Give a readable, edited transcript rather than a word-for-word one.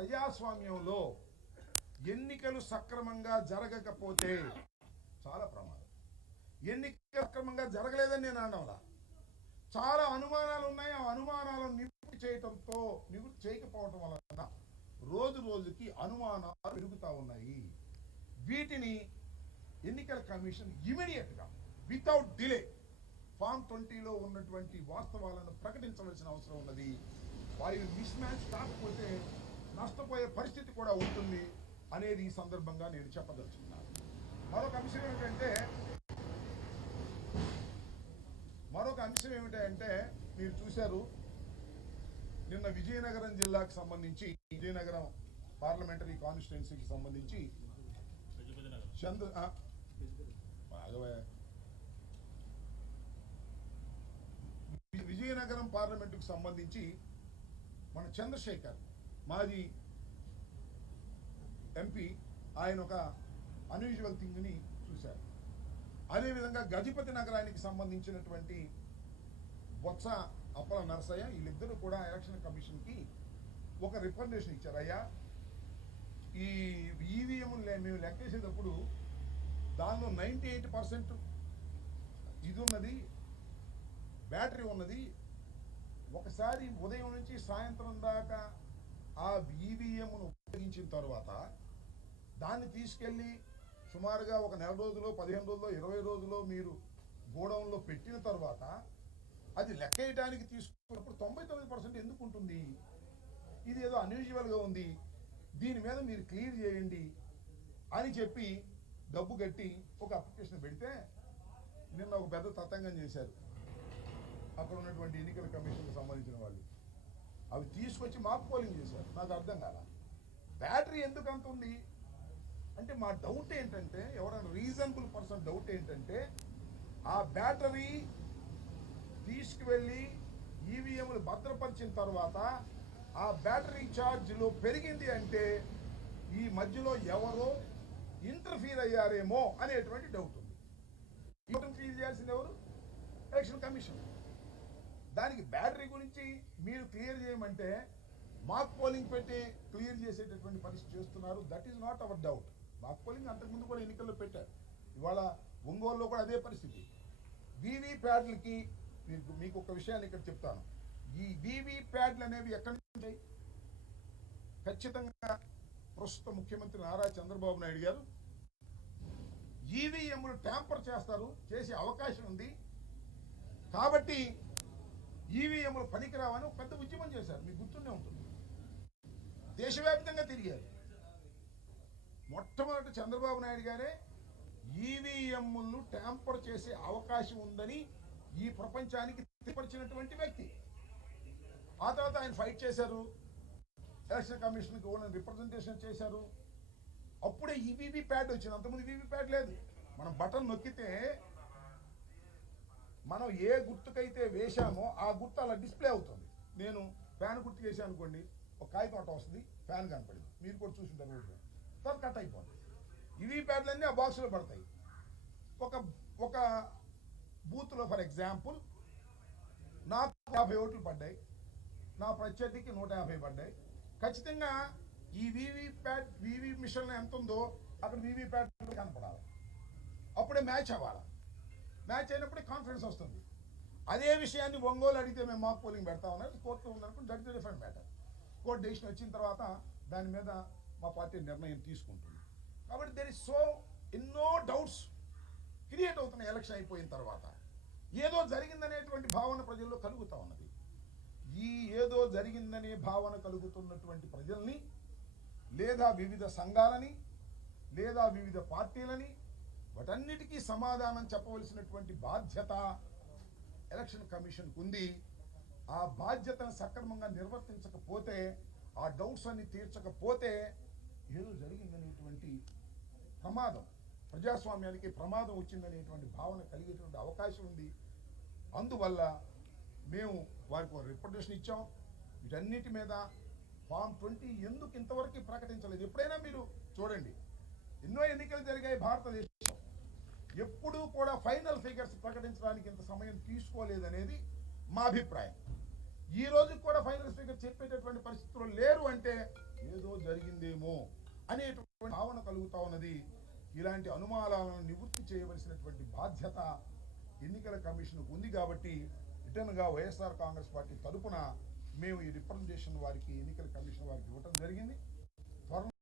ప్రజాస్వామ్యంలో ఎన్నికలు సక్రమంగా జరగకపోతే చాలా ప్రమాదం. ఎన్నికలు సక్రమంగా జరగలేదని నేను అనడంలా, చాలా అనుమానాలు ఉన్నాయి. ఆ అనుమానాలను నివృత్తి చేయకపోవటం వలన రోజు రోజుకి అనుమానాలు పెరుగుతూ ఉన్నాయి. వీటిని ఎన్నికల కమిషన్ ఇమీడియట్గా వితౌట్ డిలే ఫామ్ 20లో ఉన్నటువంటి వాస్తవాలను ప్రకటించవలసిన అవసరం ఉన్నది. వారి మిస్ మ్యాచ్ కాకపోతే నష్టపోయే పరిస్థితి కూడా ఉంటుంది అనేది ఈ సందర్భంగా నేను చెప్పదలుచుకున్నాను. మరొక అంశం ఏమిటంటే మీరు చూశారు, నిన్న విజయనగరం జిల్లాకు సంబంధించి, విజయనగరం పార్లమెంటరీ కాన్స్టిట్యున్సీకి సంబంధించి విజయనగరం పార్లమెంటుకు సంబంధించి మన చంద్రశేఖర్ మాజీ ఎంపీ ఆయన ఒక అన్యూజువల్ థింగ్ని చూశారు. అదేవిధంగా గజపతి నగరానికి సంబంధించినటువంటి బొత్స అప్పల నరసయ్య వీళ్ళిద్దరూ కూడా ఎలక్షన్ కమిషన్కి ఒక రికమెండేషన్ ఇచ్చారు. అయ్యా, ఈ ఈవీఎంలు మేము లెక్కేసేటప్పుడు దానిలో 98% ఇది ఉన్నది, బ్యాటరీ ఉన్నది. ఒకసారి ఉదయం నుంచి సాయంత్రం దాకా ఆ ఈవీఎంను ఉపయోగించిన తర్వాత దాన్ని తీసుకెళ్ళి సుమారుగా ఒక నెల రోజులో, 15 రోజులో, 20 రోజులో మీరు గోడౌన్లో పెట్టిన తర్వాత అది లెక్క వేయడానికి తీసుకున్నప్పుడు 99% ఎందుకు ఉంటుంది? ఇది ఏదో అన్యూజువల్గా ఉంది, దీని మీద మీరు క్లియర్ చేయండి అని చెప్పి డబ్బు కట్టి ఒక అప్లికేషన్ పెడితే నిన్న ఒక పెద్ద తతంగం చేశారు అక్కడ ఉన్నటువంటి ఎన్నికల కమిషన్కి సంబంధించిన వాళ్ళు. అవి తీసుకొచ్చి మాక్ పోలింగ్ చేశారు. నాకు అర్థం కాల, బ్యాటరీ ఎందుకు అంత ఉంది అంటే మా డౌట్ ఏంటంటే, ఎవరైనా రీజనబుల్ పర్సన్ డౌట్ ఏంటంటే, ఆ బ్యాటరీ తీసుకువెళ్ళి ఈవీఎంలు భద్రపరిచిన తర్వాత ఆ బ్యాటరీ ఛార్జ్లో పెరిగింది అంటే ఈ మధ్యలో ఎవరో ఇంటర్ఫీర్ అయ్యారేమో అనేటువంటి డౌట్ ఉంది. ఇంటర్ఫీర్ చేయాల్సింది ఎవరు? Election commission. దానికి బ్యాటరీ గురించి మీరు క్లియర్ చేయమంటే మాక్ పోలింగ్ పెట్టి క్లియర్ చేసేటటువంటి పరిస్థితి చేస్తున్నారు. That is not our doubt. Mock polling అంతకుముందు కూడా ఎన్నికల్లో పెట్టారు. ఇవాళ ఒంగోలులో కూడా అదే పరిస్థితి. వీవీప్యాడ్లకి మీకు ఒక విషయాన్ని ఇక్కడ చెప్తాను. ఈ వీవీప్యాడ్లు అనేవి ఎక్కడి నుంచి? ఖచ్చితంగా ప్రస్తుత ముఖ్యమంత్రి నారా చంద్రబాబు నాయుడు గారు ఈవీఎంలు ట్యాంపర్ చేసే అవకాశం ఉంది కాబట్టి ఈవీఎంలు పనికిరావని ఒక పెద్ద ఉద్యమం చేశారు. మీకు గుర్తుండే ఉంటుంది. దేశవ్యాప్తంగా తిరిగారు. మొట్టమొదటి చంద్రబాబు నాయుడు గారే ఈవీఎంలను ట్యాంపర్ చేసే అవకాశం ఉందని ఈ ప్రపంచానికి తెలియపరిచినటువంటి వ్యక్తి. ఆ తర్వాత ఆయన ఫైట్ చేశారు, ఎలక్షన్ కమిషన్కి ఓన్ రిప్రజెంటేషన్ చేశారు. అప్పుడే ఈ వీవీప్యాడ్ వచ్చింది. అంతకుముందు వీవీప్యాడ్ లేదు. మనం బటన్ నొక్కితే మనం ఏ గుర్తుకైతే వేశామో ఆ గుర్తు అలా డిస్ప్లే అవుతుంది. నేను ఫ్యాన్ గుర్తు వేసాను అనుకోండి, ఒక కాగితం అట్ట వస్తుంది, ఫ్యాన్ కనపడింది. మీరు కూడా చూసింటారు రోడ్డు, తర్వాత కట్ అయిపోతుంది. వీవీప్యాడ్లన్నీ ఆ బాక్స్లో పడతాయి. ఒక బూత్లో ఫర్ ఎగ్జాంపుల్ నాకు 50 ఓట్లు పడ్డాయి, నా ప్రత్యర్థికి 150 పడ్డాయి. ఖచ్చితంగా ఈ వీవీ మిషన్లో ఎంత ఉందో అక్కడ వీవీప్యాడ్ కనపడాలి. అప్పుడే మ్యాచ్ అవ్వాలి. మ్యాచ్ అయినప్పుడే కాన్ఫిడెన్స్ వస్తుంది. అదే విషయాన్ని ఒంగోలు అడిగితే మేము మాక్ పోలింగ్ పెడతామన్నారు. కోర్టులో ఉందనుకుంటే that is different matter. Court decision వచ్చిన తర్వాత దాని మీద మా పార్టీ నిర్ణయం తీసుకుంటుంది. కాబట్టి దెర్ ఇస్ సో ఎన్నో డౌట్స్ క్రియేట్ అవుతున్నాయి. ఎలక్షన్ అయిపోయిన తర్వాత ఏదో జరిగిందనేటువంటి భావన ప్రజల్లో కలుగుతూ ఉన్నది. ఈ ఏదో జరిగిందనే భావన కలుగుతున్నటువంటి ప్రజల్ని, లేదా వివిధ సంఘాలని, లేదా వివిధ పార్టీలని, వాటన్నిటికీ సమాధానం చెప్పవలసినటువంటి బాధ్యత ఎలక్షన్ కమిషన్కు ఉంది. ఆ బాధ్యతను సక్రమంగా నిర్వర్తించకపోతే, ఆ డౌట్స్ అన్ని తీర్చకపోతే ఏదో జరిగిందనేటువంటి ప్రమాదం, ప్రజాస్వామ్యానికి ప్రమాదం వచ్చిందనేటువంటి భావన కలిగేటువంటి అవకాశం ఉంది. అందువల్ల మేము వారికి ఒక రిప్రజెంటేషన్ ఇచ్చాం. వీటన్నిటి మీద ఫామ్ 20 ఎందుకు ఇంతవరకు ప్రకటించలేదు? ఎప్పుడైనా మీరు చూడండి, ఎన్నో ఎన్నికలు జరిగాయి భారతదేశంలో, ఎప్పుడూ కూడా ఫైనల్ ఫిగర్స్ ప్రకటించడానికి ఇంత సమయం తీసుకోలేదనేది మా అభిప్రాయం. ఈ రోజు కూడా ఫైనల్ ఫిగర్ చెప్పేటటువంటి పరిస్థితుల్లో లేరు అంటే ఏదో ఏదో జరిగిందేమో అనేటువంటి భావన కలుగుతా ఉన్నది. ఇలాంటి అనుమానాలను నివృత్తి చేయవలసినటువంటి బాధ్యత ఎన్నికల కమిషన్కు ఉంది. కాబట్టి రిటర్న్గా వైఎస్ఆర్ కాంగ్రెస్ పార్టీ తరఫున మేము ఈ రిప్రజెంటేషన్ వారికి ఎన్నికల కమిషన్ వారికి ఇవ్వటం జరిగింది. త్వరలో